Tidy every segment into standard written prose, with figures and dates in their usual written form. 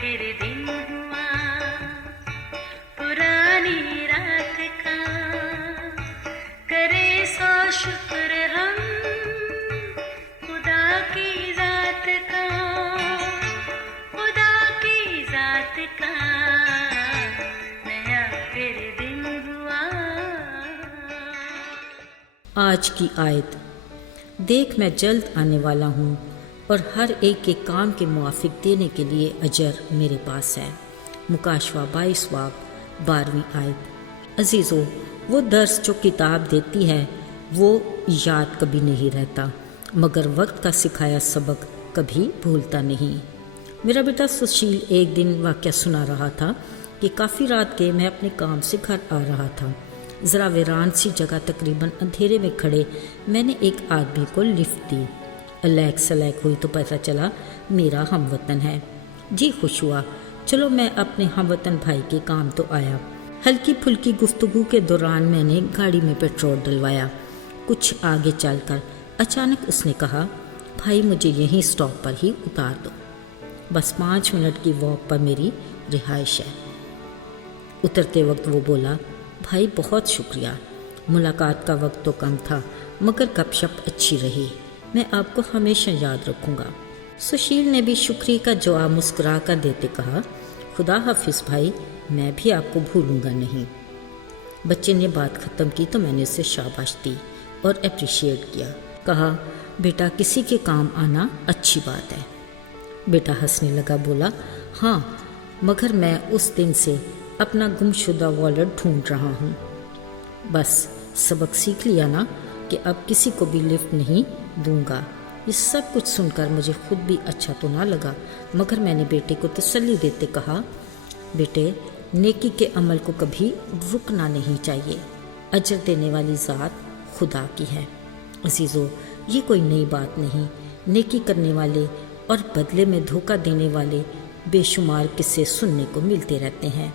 फिर दिन हुआ पुरानी रात का, करे सौ शुक्र हम खुदा की जात का, खुदा की जात का, नया फिर दिन हुआ। आज की आयत, देख मैं जल्द आने वाला हूँ और हर एक के काम के मुआफिक देने के लिए अजर मेरे पास है। मुकाशवा 22 बाब 12वीं आयत। अजीज़ों, वो दर्स जो किताब देती है वो याद कभी नहीं रहता, मगर वक्त का सिखाया सबक कभी भूलता नहीं। मेरा बेटा सुशील एक दिन वाक़या सुना रहा था कि काफ़ी रात के मैं अपने काम से घर आ रहा था। ज़रा वीरान सी जगह तकरीबन अंधेरे में खड़े मैंने एक आदमी को लिफ्ट दी। अलैक सलैक हुई तो पता चला मेरा हमवतन है। जी खुश हुआ, चलो मैं अपने हमवतन भाई के काम तो आया। हल्की फुल्की गुफ्तगू के दौरान मैंने गाड़ी में पेट्रोल डलवाया। कुछ आगे चलकर अचानक उसने कहा, भाई मुझे यहीं स्टॉप पर ही उतार दो, बस 5 मिनट की वॉक पर मेरी रिहाइश है। उतरते वक्त वो बोला, भाई बहुत शुक्रिया, मुलाकात का वक्त तो कम था मगर गपशप अच्छी रही, मैं आपको हमेशा याद रखूँगा। सुशील ने भी शुक्रिया का जवाब मुस्कुरा कर देते कहा, खुदा हाफिज़ भाई, मैं भी आपको भूलूंगा नहीं। बच्चे ने बात ख़त्म की तो मैंने उसे शाबाश दी और अप्रिशिएट किया। कहा, बेटा किसी के काम आना अच्छी बात है। बेटा हंसने लगा, बोला, हाँ मगर मैं उस दिन से अपना गुमशुदा वॉलेट ढूंढ रहा हूँ। बस सबक सीख लिया ना कि अब किसी को भी लिफ्ट नहीं दूंगा। ये सब कुछ सुनकर मुझे खुद भी अच्छा तो ना लगा, मगर मैंने बेटे को तसल्ली देते कहा, बेटे नेकी के अमल को कभी रुकना नहीं चाहिए, अजर देने वाली ज़ात खुदा की है। अजीज़ों, ये कोई नई बात नहीं। नेकी करने वाले और बदले में धोखा देने वाले बेशुमार किस्से सुनने को मिलते रहते हैं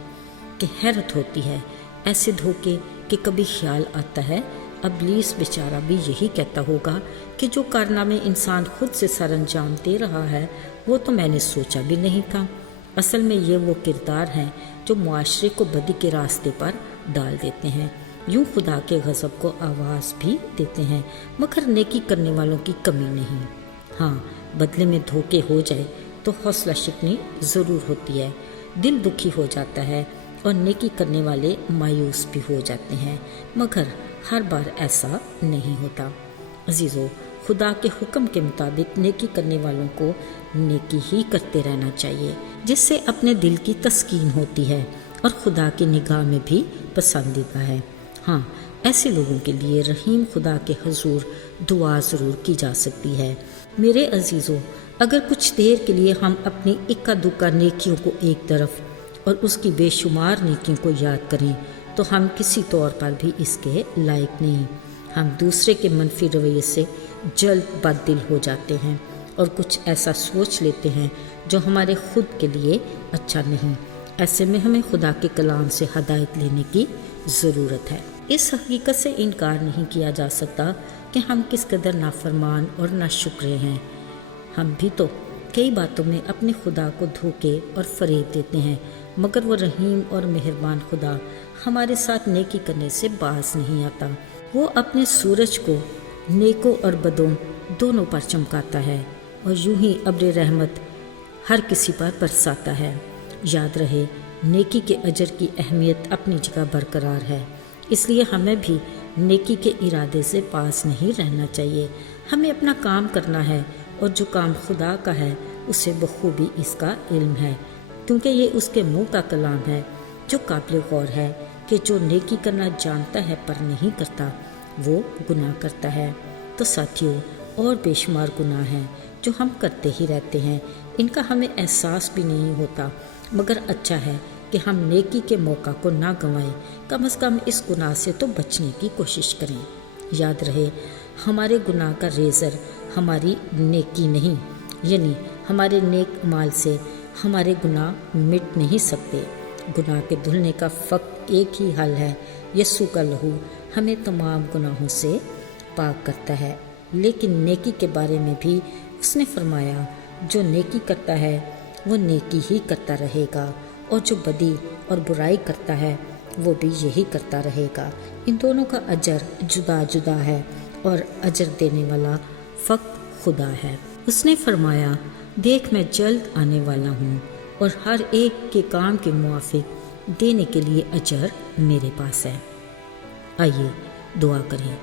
कि हैरत होती है। ऐसे धोखे कि कभी ख्याल आता है इब्लीस बेचारा भी यही कहता होगा कि जो कारनामे इंसान खुद से सरअंजाम दे रहा है वो तो मैंने सोचा भी नहीं था। असल में ये वो किरदार हैं जो मुआशरे को बदी के रास्ते पर डाल देते हैं, यूं खुदा के गज़ब को आवाज़ भी देते हैं, मगर नेकी करने वालों की कमी नहीं। हाँ, बदले में धोखे हो जाए तो हौसला शिकनी ज़रूर होती है, दिल दुखी हो जाता है और नेकी करने वाले मायूस भी हो जाते हैं, मगर हर बार ऐसा नहीं होता। अजीज़ों, खुदा के हुक्म के मुताबिक नेकी करने वालों को नेकी ही करते रहना चाहिए, जिससे अपने दिल की तस्कीन होती है और खुदा की निगाह में भी पसंदीदा है। हाँ, ऐसे लोगों के लिए रहीम खुदा के हुजूर दुआ ज़रूर की जा सकती है। मेरे अजीज़ों, अगर कुछ देर के लिए हम अपनी इक्का दुक्का नेकियों को एक तरफ और उसकी बेशुमार नेकियों को याद करें तो हम किसी तौर पर भी इसके लायक नहीं। हम दूसरे के मनफी रवैये से जल्द बददिल हो जाते हैं और कुछ ऐसा सोच लेते हैं जो हमारे खुद के लिए अच्छा नहीं। ऐसे में हमें खुदा के कलाम से हदायत लेने की ज़रूरत है। इस हकीकत से इनकार नहीं किया जा सकता कि हम किस कदर नाफरमान और नाशुक्रे हैं। हम भी तो कई बातों में अपने खुदा को धोखे और फरेब देते हैं, मगर वो रहीम और मेहरबान खुदा हमारे साथ नेकी करने से बाज नहीं आता। वो अपने सूरज को नेकों और बदों दोनों पर चमकाता है और यूं ही अब्र रहमत हर किसी पर बरसाता है। याद रहे, नेकी के अजर की अहमियत अपनी जगह बरकरार है, इसलिए हमें भी नेकी के इरादे से पास नहीं रहना चाहिए। हमें अपना काम करना है और जो काम खुदा का है उसे बखूबी इसका इल्म है, क्योंकि ये उसके मुंह का कलाम है जो काबिल गौर है कि जो नेकी करना जानता है पर नहीं करता वो गुनाह करता है। तो साथियों, और बेशुमार गुनाह हैं जो हम करते ही रहते हैं, इनका हमें एहसास भी नहीं होता, मगर अच्छा है कि हम नेकी के मौका को ना गंवाएं। कम से कम इस गुनाह से तो बचने की कोशिश करें। याद रहे, हमारे गुनाह का रेज़र हमारी नेकी नहीं, यानी हमारे नेक माल से हमारे गुनाह मिट नहीं सकते। गुनाह के धुलने का फ़कत एक ही हल है, यस्सु का लहू हमें तमाम गुनाहों से पाक करता है। लेकिन नेकी के बारे में भी उसने फरमाया, जो नेकी करता है وہ نیکی ہی کرتا رہے گا، اور جو بدی اور برائی کرتا ہے وہ بھی یہی کرتا رہے گا۔ ان دونوں کا اجر جدا جدا ہے، اور اجر دینے والا فقط خدا ہے۔ اس نے فرمایا، دیکھ میں جلد آنے والا ہوں، اور ہر ایک کے کام کے موافق دینے کے لیے اجر میرے پاس ہے۔ آئیے دعا کریں۔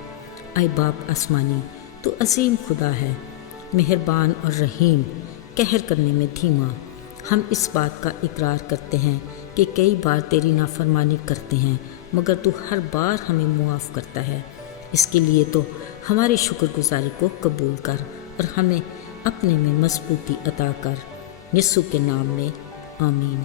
اے باپ آسمانی، تو عظیم خدا ہے، مہربان اور رحیم، قہر کرنے میں دھیما۔ ہم اس بات کا اقرار کرتے ہیں کہ کئی بار تیری نافرمانی کرتے ہیں، مگر تو ہر بار ہمیں معاف کرتا ہے۔ اس کے لیے تو ہماری شکر گزاری کو قبول کر اور ہمیں اپنے میں مضبوطی عطا کر۔ یسوع کے نام میں آمین۔